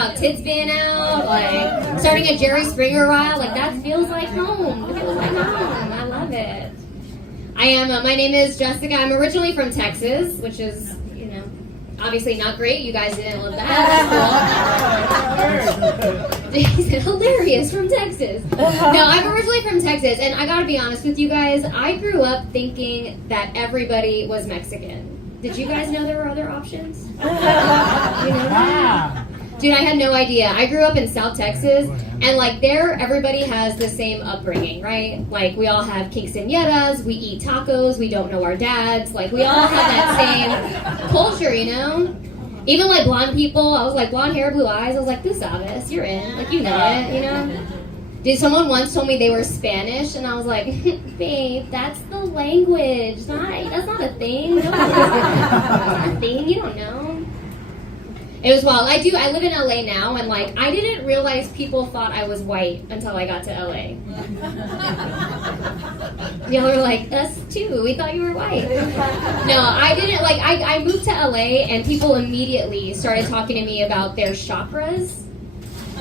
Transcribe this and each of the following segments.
about tits being out, like starting a Jerry Springer ride. Like that feels like home. It feels like home. I love it. I am. My name is Jessica. I'm originally from Texas, which is, obviously not great. You guys didn't love that. He said, hilarious, from Texas. No, I'm originally from Texas, and I gotta be honest with you guys, I grew up thinking that everybody was Mexican. Did you guys know there were other options? You know that? Dude, I had no idea. I grew up in South Texas, and like there, everybody has the same upbringing, right? Like we all have quinceañeras, we eat tacos, we don't know our dads. Like we all have that same culture, Even like blonde people, I was like, blonde hair, blue eyes. I was like, tú sabes, you're in. Like you know it, Dude, someone once told me they were Spanish, and I was like, babe, that's the language. That's not a thing. That's not a thing. You don't know. It was wild. I live in LA now, and like I didn't realize people thought I was white until I got to LA. Y'all were like, us too. We thought you were white. No, I didn't. Like I moved to LA, and people immediately started talking to me about their chakras.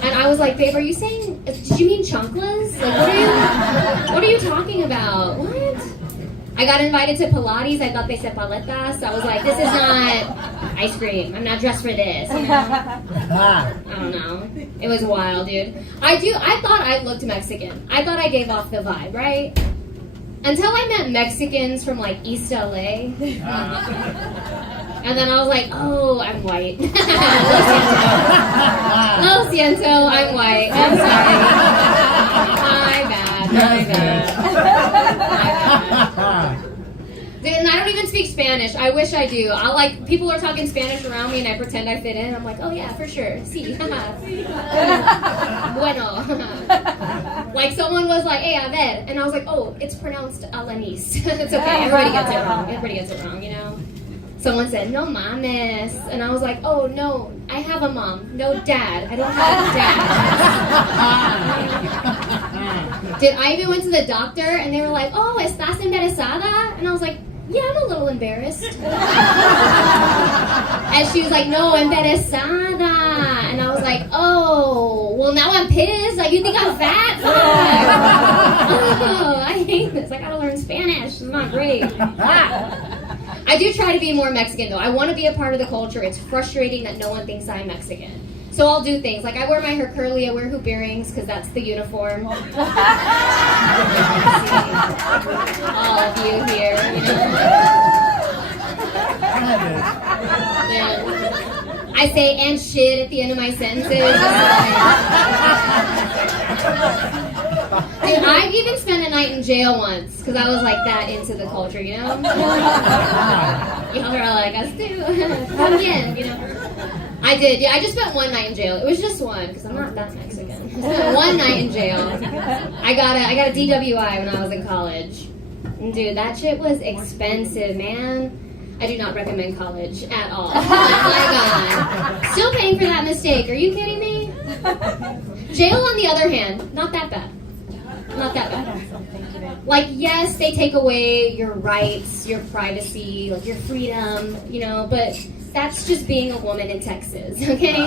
And I was like, babe, are you saying, did you mean chanclas? Like, what are you talking about? What? I got invited to Pilates. I thought they said paletas. I was like, this is not ice cream. I'm not dressed for this. I don't know. It was wild, dude. I thought I looked Mexican. I thought I gave off the vibe, right? Until I met Mexicans from like East LA. And then I was like, oh, I'm white. Lo siento, I'm white. I'm sorry. My bad. Dude, and I don't even speak Spanish. I wish I do. People are talking Spanish around me and I pretend I fit in. I'm like, oh yeah, for sure. Sí. Bueno. Like someone was like, hey, a ver. And I was like, oh, it's pronounced Alanis. It's okay. Everybody gets it wrong, Someone said, no mames. And I was like, oh, no, I have a mom. No dad. I don't have a dad. Dude, I even went to the doctor, and they were like, oh, ¿estás embarazada? And I was like, yeah, I'm a little embarrassed. And she was like, no, embarazada. And I was like, oh, well, now I'm pissed. Like, you think I'm fat? Oh, I hate this. I gotta learn Spanish. It's not great. I do try to be more Mexican, though. I want to be a part of the culture. It's frustrating that no one thinks I'm Mexican. So I'll do things. Like, I wear my hair curly. I wear hoop earrings, because that's the uniform. All of you here, Yeah. I say, and shit at the end of my sentences. Dude, I've even spent a night in jail once because I was like that into the culture, Y'all are like, us too. Come in, I did. Yeah, I just spent one night in jail. It was just one because I'm not that Mexican. I spent one night in jail. I got a DWI when I was in college. Dude, that shit was expensive, man. I do not recommend college at all. Oh my God. Still paying for that mistake. Are you kidding me? Jail, on the other hand, not that bad. Not that bad. Like, yes, they take away your rights, your privacy, like your freedom, but that's just being a woman in Texas, okay?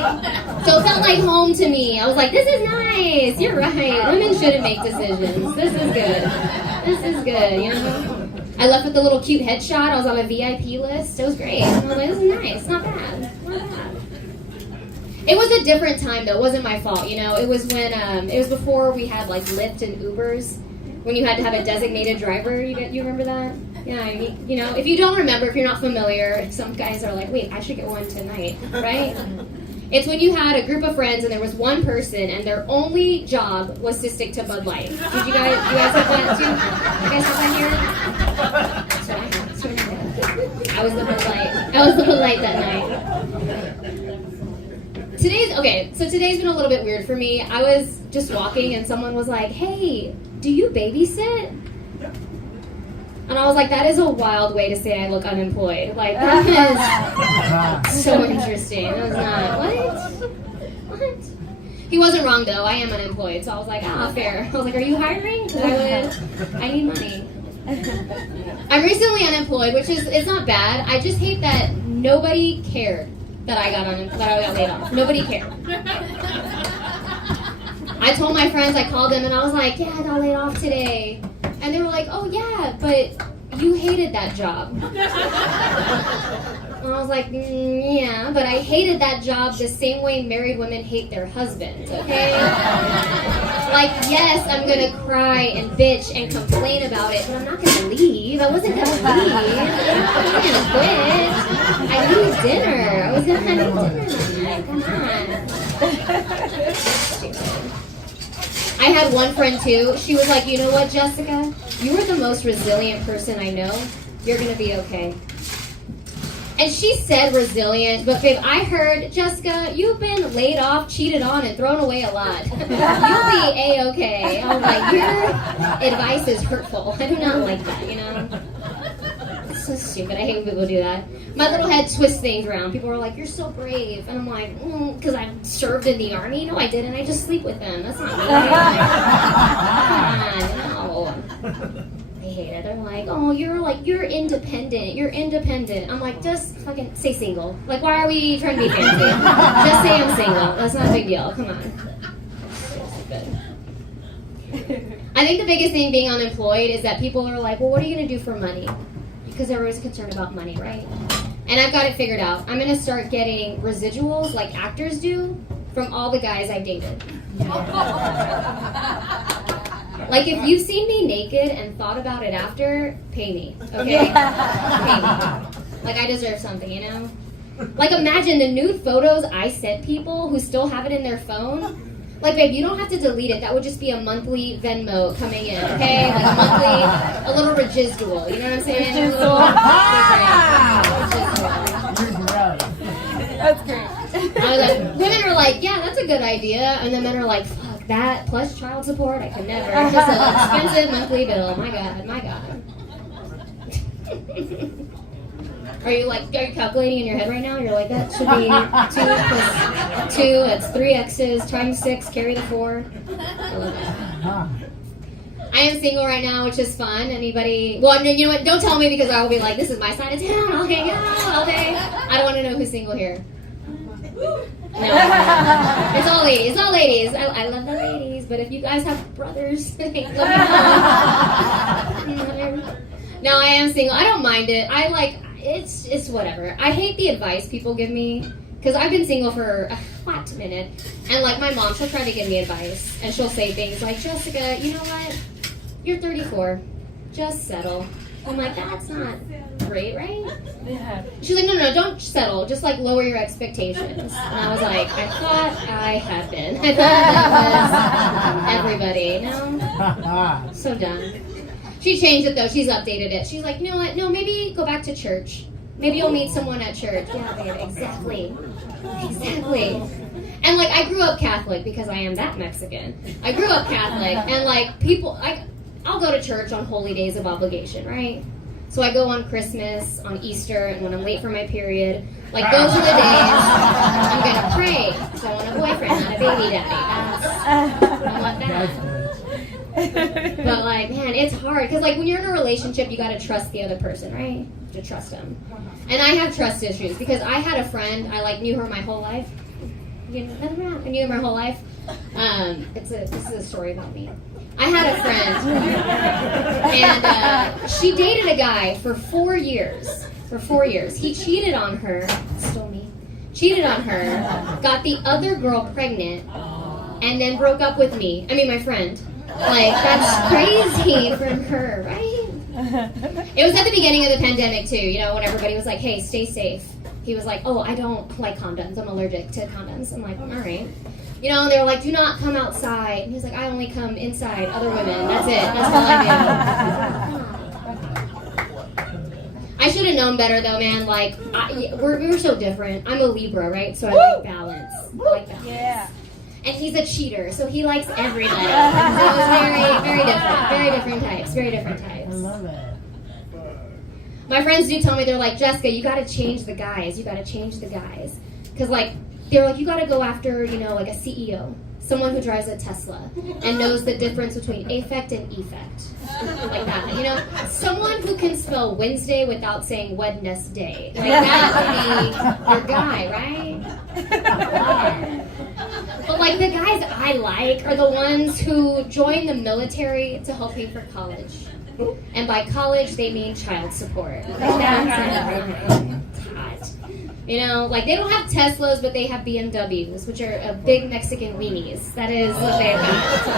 So it felt like home to me. I was like, this is nice. You're right. Women shouldn't make decisions. This is good. I left with a little cute headshot. I was on a VIP list. It was great. I was like, this is nice. Not bad. It was a different time, though. It wasn't my fault, It was when, it was before we had, like, Lyft and Ubers, when you had to have a designated driver. You remember that? Yeah, if you don't remember, if you're not familiar, some guys are like, wait, I should get one tonight, right? It's when you had a group of friends and there was one person and their only job was to stick to Bud Light. Did you guys have that too? You guys have that here? That's what I had. I was the Bud Light that night. Today's been a little bit weird for me. I was just walking and someone was like, hey, do you babysit? And I was like, that is a wild way to say I look unemployed. Like, that is so interesting. It was not, what? He wasn't wrong, though. I am unemployed. So I was like, fair. I was like, are you hiring? Because I need money. I'm recently unemployed, which is, it's not bad. I just hate that nobody cared. that I got laid off. Nobody cared. I told my friends, I called them and I was like, yeah, I got laid off today. And they were like, oh yeah, but you hated that job. And I was like, yeah, but I hated that job the same way married women hate their husbands, okay? Like, yes, I'm gonna cry and bitch and complain about it, but I'm not gonna leave. I wasn't gonna leave. I'm not gonna quit. I needed dinner. I was gonna have dinner. Come on. I had one friend too. She was like, you know what, Jessica? You are the most resilient person I know. You're gonna be okay. And she said resilient, but babe, I heard, Jessica, you've been laid off, cheated on, and thrown away a lot. You'll be A-okay. I was like, your advice is hurtful. I do not like that, you know? It's so stupid. I hate when people do that. My little head twists things around. People are like, you're so brave. And I'm like, because I served in the army? No, I didn't. I just sleep with them. That's not me. Come on, no. I hate it. They're like, oh, you're independent. You're independent. I'm like, just fucking say single. Like, why are we trying to be fancy? Just say I'm single. That's not a big deal. Come on. I think the biggest thing being unemployed is that people are like, well, what are you going to do for money? Because they're always concerned about money, right? And I've got it figured out. I'm going to start getting residuals like actors do from all the guys I dated. Like, if you've seen me naked and thought about it after, pay me, okay? Pay me. Like, I deserve something, you know? Like, imagine the nude photos I sent people who still have it in their phone. Like, babe, you don't have to delete it. That would just be a monthly Venmo coming in, okay? Like, a little residual, you know what I'm saying? That's great. Women are like, yeah, that's a good idea. And then men are like, fuck that, plus child support, I could never. It's just an expensive monthly bill. My God, my God. Are you calculating in your head right now? You're like, that should be 2 plus 2, that's 3 X's, times 6, carry the 4. I love it. I am single right now, which is fun. Anybody? Well, you know what? Don't tell me because I will be like, this is my side of town. I'll hang out all day. I don't want to know who's single here. No, it's all ladies. It's all ladies. I love the ladies, but if you guys have brothers, let me know. No, I am single. I don't mind it. It's whatever. I hate the advice people give me because I've been single for a hot minute, and like my mom, she'll try to give me advice, and she'll say things like, Jessica, you know what? You're 34. Just settle. I'm like, that's not great, right? Yeah. She's like, no, don't settle. Just like lower your expectations. And I was like, I thought I had been. I thought that was everybody. No, so dumb. She changed it though. She's updated it. She's like, you know what? No, maybe go back to church. Maybe you'll meet someone at church. Yeah, babe, exactly. And like, I grew up Catholic because I am that Mexican. I grew up Catholic, and like people, I'll go to church on holy days of obligation, right? So I go on Christmas, on Easter, and when I'm late for my period. Like, those are the days I'm going to pray. So I want a boyfriend, not a baby daddy. I want that. But, like, man, it's hard. Because, like, when you're in a relationship, you got to trust the other person, right? You have to trust them. And I have trust issues because I had a friend, I, like, knew her my whole life. I knew her my whole life. This is a story about me. I had a friend, and she dated a guy for 4 years. He cheated on her, still me, cheated on her, got the other girl pregnant, and then broke up with me. I mean, my friend. Like, that's crazy from her, right? It was at the beginning of the pandemic, too, you know, when everybody was like, hey, stay safe. He was like, oh, I don't like condoms. I'm allergic to condoms. I'm like, all right. You know, they were like, do not come outside. And he was like, I only come inside, other women. That's it. That's all I do. I should have known better, though, man. Like, we were so different. I'm a Libra, right? So I like balance. Yeah. And he's a cheater, so he likes everybody. So it was very different. Very different types. I love it. My friends do tell me, they're like, Jessica, you got to change the guys. Because, like, they're like, you got to go after, you know, like a CEO. someone who drives a Tesla and knows the difference between affect and effect. Like that, you know? Someone who can spell Wednesday without saying Wednesday. Like that would be your guy, right? But like the guys I like are the ones who join the military to help pay for college. And by college, they mean child support. Like that's hot. You know, like they don't have Teslas, but they have BMWs, which are big Mexican weenies. That is what they have to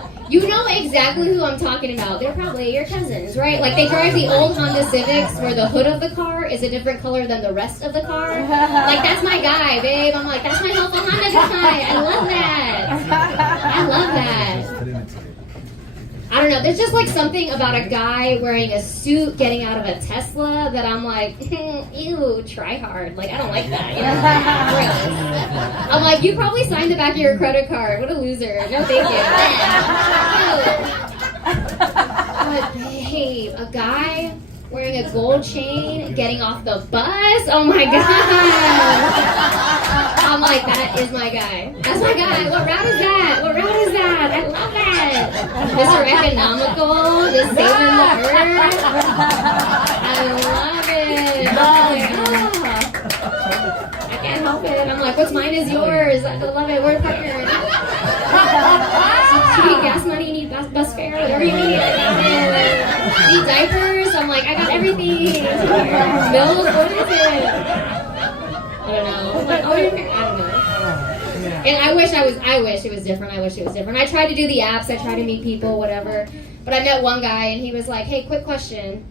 offer. You know exactly who I'm talking about. They're probably your cousins, right? Like they drive the old Honda Civics where the hood of the car is a different color than the rest of the car. Like that's my guy, babe. I'm like, that's my helpful Honda guy. I love that. I love that. I don't know, there's just like something about a guy wearing a suit getting out of a Tesla that I'm like, ew, try hard. Like, I don't like that. You know? I'm like, you probably signed the back of your credit card. What a loser. No, thank you. But babe, a guy wearing a gold chain getting off the bus? Oh my God. I'm like, that is my guy. That's my guy. What route is that? What route is that? I love that. Mr. Economical, just saving the earth. I love it. I can't help it. I'm like, what's mine is yours. I love it. We're partners. You need gas money, you need bus fare, whatever you need. I got it. You need diapers? I'm like, I got everything. Milk? What is it? I don't know. Like, I don't know. And I wish it was different. I tried to do the apps. I tried to meet people, whatever. But I met one guy, and he was like, hey, quick question.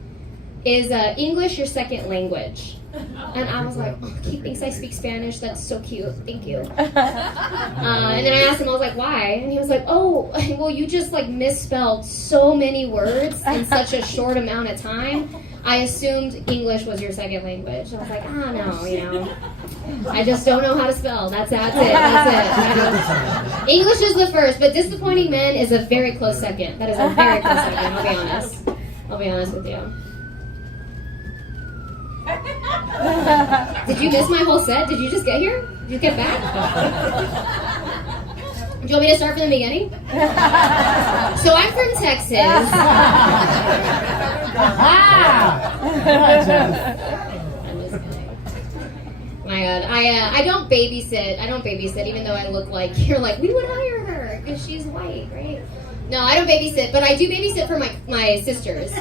Is English your second language? And I was like, oh, he thinks I speak Spanish. That's so cute. Thank you. And then I asked him, I was like, why? And he was like, oh, well, you just like misspelled so many words in such a short amount of time. I assumed English was your second language. I was like, no, you know. I just don't know how to spell. That's it. English is the first, but disappointing men is a very close second. That is a very close second, I'll be honest with you. Did you miss my whole set? Did you just get here? Did you get back? Do you want me to start from the beginning? So I'm from Texas. I'm just kidding. My God, I don't babysit. Even though I look like you're like we would hire her because she's white, right? No, I don't babysit, but I do babysit for my sisters.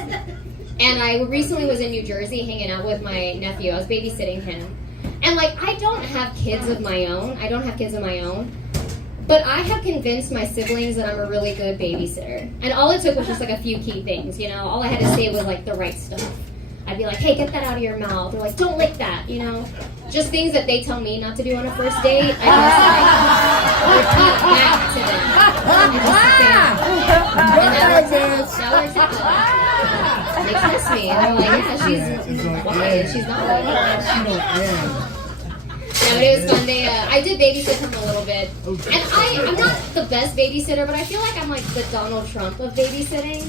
And I recently was in New Jersey hanging out with my nephew. I was babysitting him. And like, I don't have kids of my own. But I have convinced my siblings that I'm a really good babysitter. And all it took was just like a few key things, you know? All I had to say was like the right stuff. I'd be like, hey, get that out of your mouth. They're like, don't lick that, you know? Just things that they tell me not to do on a first date. I just like, repeat back to them. That works out. They trust me. They're like, yeah, she's quiet. She's not like that. Yeah, but it was fun. I did babysit him a little bit. And I'm not the best babysitter, but I feel like I'm like the Donald Trump of babysitting.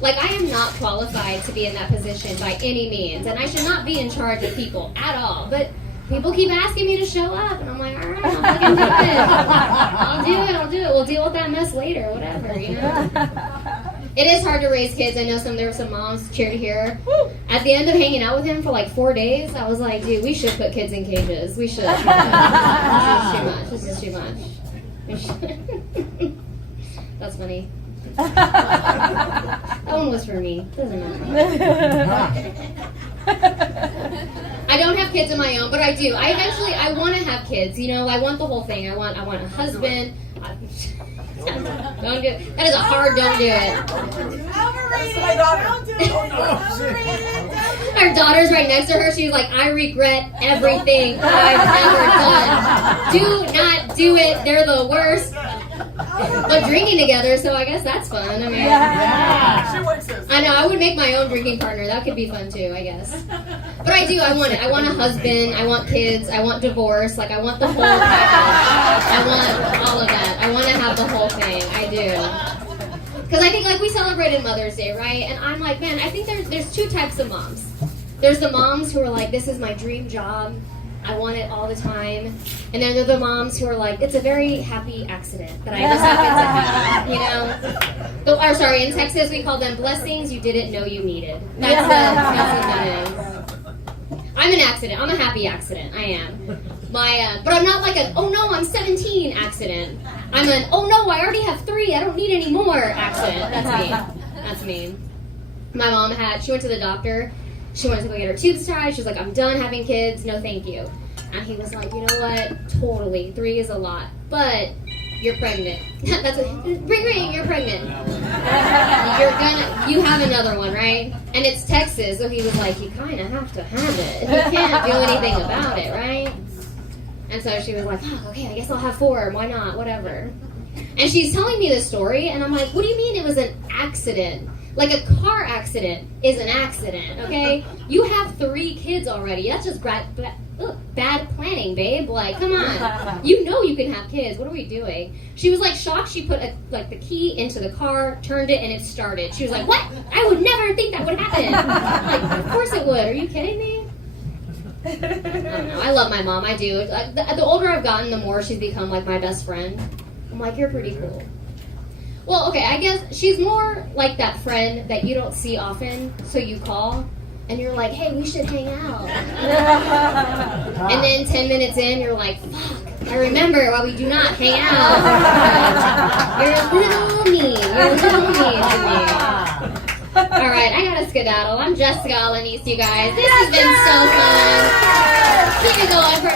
Like, I am not qualified to be in that position by any means. And I should not be in charge of people at all. But people keep asking me to show up. And I'm like, all right, I'll fucking do it. I'll do it. We'll deal with that mess later, whatever, you know? It is hard to raise kids. I know there were some moms cheer to hear. At the end of hanging out with him for like 4 days, I was like, dude, we should put kids in cages. We should. This is too much. We should. That's funny. That one was for me. Doesn't matter. I don't have kids of my own, but I do. I want to have kids. You know, I want the whole thing. I want a husband. Don't do it. That is a hard don't do it. Her daughter's right next to her. She's like, I regret everything I've ever done. Do not do it. They're the worst. But drinking together, so I guess that's fun. I mean, I know, I would make my own drinking partner. That could be fun too, I guess. But I do, I want it. I want a husband, I want kids, I want divorce, like I want the whole package. I want all of that. I want to have the whole thing. I do. Because I think like we celebrated Mother's Day, right? And I'm like, man, I think there's two types of moms. There's the moms who are like, this is my dream job. I want it all the time. And then there are the moms who are like, it's a very happy accident that I just happened to have, you know? Or sorry, in Texas we call them blessings you didn't know you needed. That's what that is. I'm an accident. I'm a happy accident. I am. But I'm not like an, oh no, I'm 17 accident. I'm an, oh no, I already have 3, I don't need any more accident. That's me. My mom she went to the doctor. She wanted to go get her tubes tied. She was like, I'm done having kids. No, thank you. And he was like, you know what? Totally. 3 is a lot. But you're pregnant. That's what, ring, you're pregnant. You have another one, right? And it's Texas. So he was like, you kind of have to have it. You can't do anything about it, right? And so she was like, oh, okay, I guess I'll have 4. Why not? Whatever. And she's telling me this story. And I'm like, what do you mean it was an accident? Like a car accident is an accident, okay? You have 3 kids already. That's just bad planning, babe. Like, come on. You know you can have kids. What are we doing? She was like shocked. She put the key into the car, turned it, and it started. She was like, what? I would never think that would happen. Like, of course it would. Are you kidding me? I don't know. I love my mom. I do. The older I've gotten, the more she's become like my best friend. I'm like, you're pretty cool. Well, okay, I guess she's more like that friend that you don't see often, so you call, and you're like, hey, we should hang out. And then 10 minutes in, you're like, fuck, I remember why we do not hang out. You're a little mean. You're a little mean to me. All right, I gotta skedaddle. I'm Jessica Alanis, you guys. This has been so fun. Keep it going for